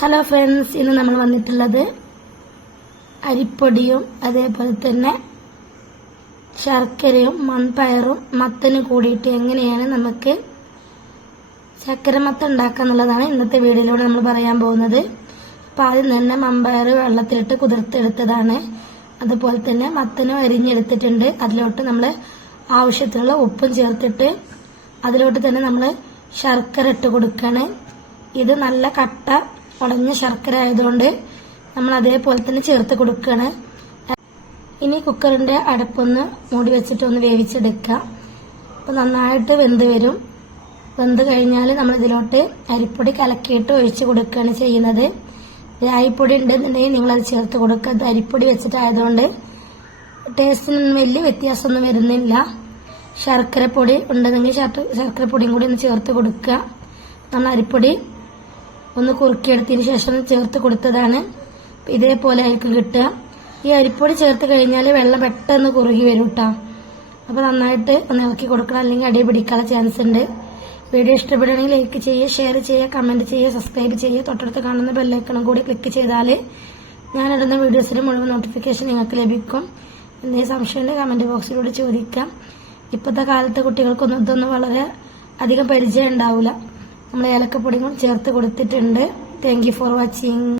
Hello friends, ഇന്ന് നമ്മൾ വന്നിട്ടുള്ളത് അരിപ്പൊടിയും അതേപോലെ തന്നെ ശർക്കരയും മൺപയറും മത്തനും കൂടിയിട്ട് എങ്ങനെയാണ് നമുക്ക് ചക്കരമത്ത ഉണ്ടാക്കുക എന്നുള്ളതാണ് ഇന്നത്തെ വീഡിയോയിലൂടെ നമ്മൾ പറയാൻ പോകുന്നത്. അപ്പോൾ ആദ്യം തന്നെ മൺപയർ വെള്ളത്തിലിട്ട് കുതിർത്തെടുത്തതാണ്. അതുപോലെ തന്നെ മത്തനും അരിഞ്ഞെടുത്തിട്ടുണ്ട്. അതിലോട്ട് നമ്മൾ ആവശ്യത്തിനുള്ള ഉപ്പും ചേർത്തിട്ട് അതിലോട്ട് തന്നെ നമ്മൾ ശർക്കര ഇട്ട് കൊടുക്കുകയാണ്. ഇത് നല്ല കട്ട ഉടഞ്ഞ ശർക്കര ആയതുകൊണ്ട് നമ്മൾ അതേപോലെ തന്നെ ചേർത്ത് കൊടുക്കുകയാണ്. ഇനി കുക്കറിന്റെ അടപ്പൊന്ന് മൂടി വെച്ചിട്ട് ഒന്ന് വേവിച്ചെടുക്കുക. അപ്പോൾ നന്നായിട്ട് വെന്ത് വരും. വെന്ത് കഴിഞ്ഞാൽ നമ്മൾ ഇതിലോട്ട് അരിപ്പൊടി കലക്കിയിട്ട് ഒഴിച്ച് കൊടുക്കുകയാണ് ചെയ്യുന്നത്. രായിപ്പൊടി ഉണ്ടെന്നുണ്ടെങ്കിൽ നിങ്ങളത് ചേർത്ത് കൊടുക്കുക. അത് അരിപ്പൊടി വെച്ചിട്ടായതുകൊണ്ട് ടേസ്റ്റിനൊന്നും വലിയ വ്യത്യാസമൊന്നും വരുന്നില്ല. ശർക്കരപ്പൊടി ഉണ്ടെങ്കിൽ ശർക്കരപ്പൊടിയും കൂടി ഒന്ന് ചേർത്ത് കൊടുക്കുക. നമ്മൾ അരിപ്പൊടി ഒന്ന് കുറുക്കിയെടുത്തതിന് ശേഷം ചേർത്ത് കൊടുത്തതാണ്. ഇതേപോലെ ആയിരിക്കും കിട്ടുക. ഈ അരിപ്പൊടി ചേർത്ത് കഴിഞ്ഞാൽ വെള്ളം പെട്ടെന്ന് കുറുകി വരും കേട്ടോ. അപ്പോൾ നന്നായിട്ട് ഒന്ന് ഇളക്കി കൊടുക്കണം, അല്ലെങ്കിൽ അടി പിടിക്കാനുള്ള ചാൻസ് ഉണ്ട്. വീഡിയോ ഇഷ്ടപ്പെടുകയാണെങ്കിൽ ലൈക്ക് ചെയ്യുക, ഷെയർ ചെയ്യുക, കമന്റ് ചെയ്യുക, സബ്സ്ക്രൈബ് ചെയ്യുക. തൊട്ടടുത്ത് കാണുന്ന ബെല്ലൈക്കണും കൂടി ക്ലിക്ക് ചെയ്താൽ ഞാനിടുന്ന വീഡിയോസിന് മുഴുവൻ നോട്ടിഫിക്കേഷൻ നിങ്ങൾക്ക് ലഭിക്കും. എന്തെങ്കിലും സംശയമുണ്ട് കമന്റ് ബോക്സിലൂടെ ചോദിക്കാം. ഇപ്പോഴത്തെ കാലത്തെ കുട്ടികൾക്കൊന്നും ഇതൊന്നും വളരെ അധികം പരിചയം ഉണ്ടാവില്ല. നമ്മൾ ഏലക്കപ്പൊടികളും ചേർത്ത് കൊടുത്തിട്ടുണ്ട്. Thank you for watching.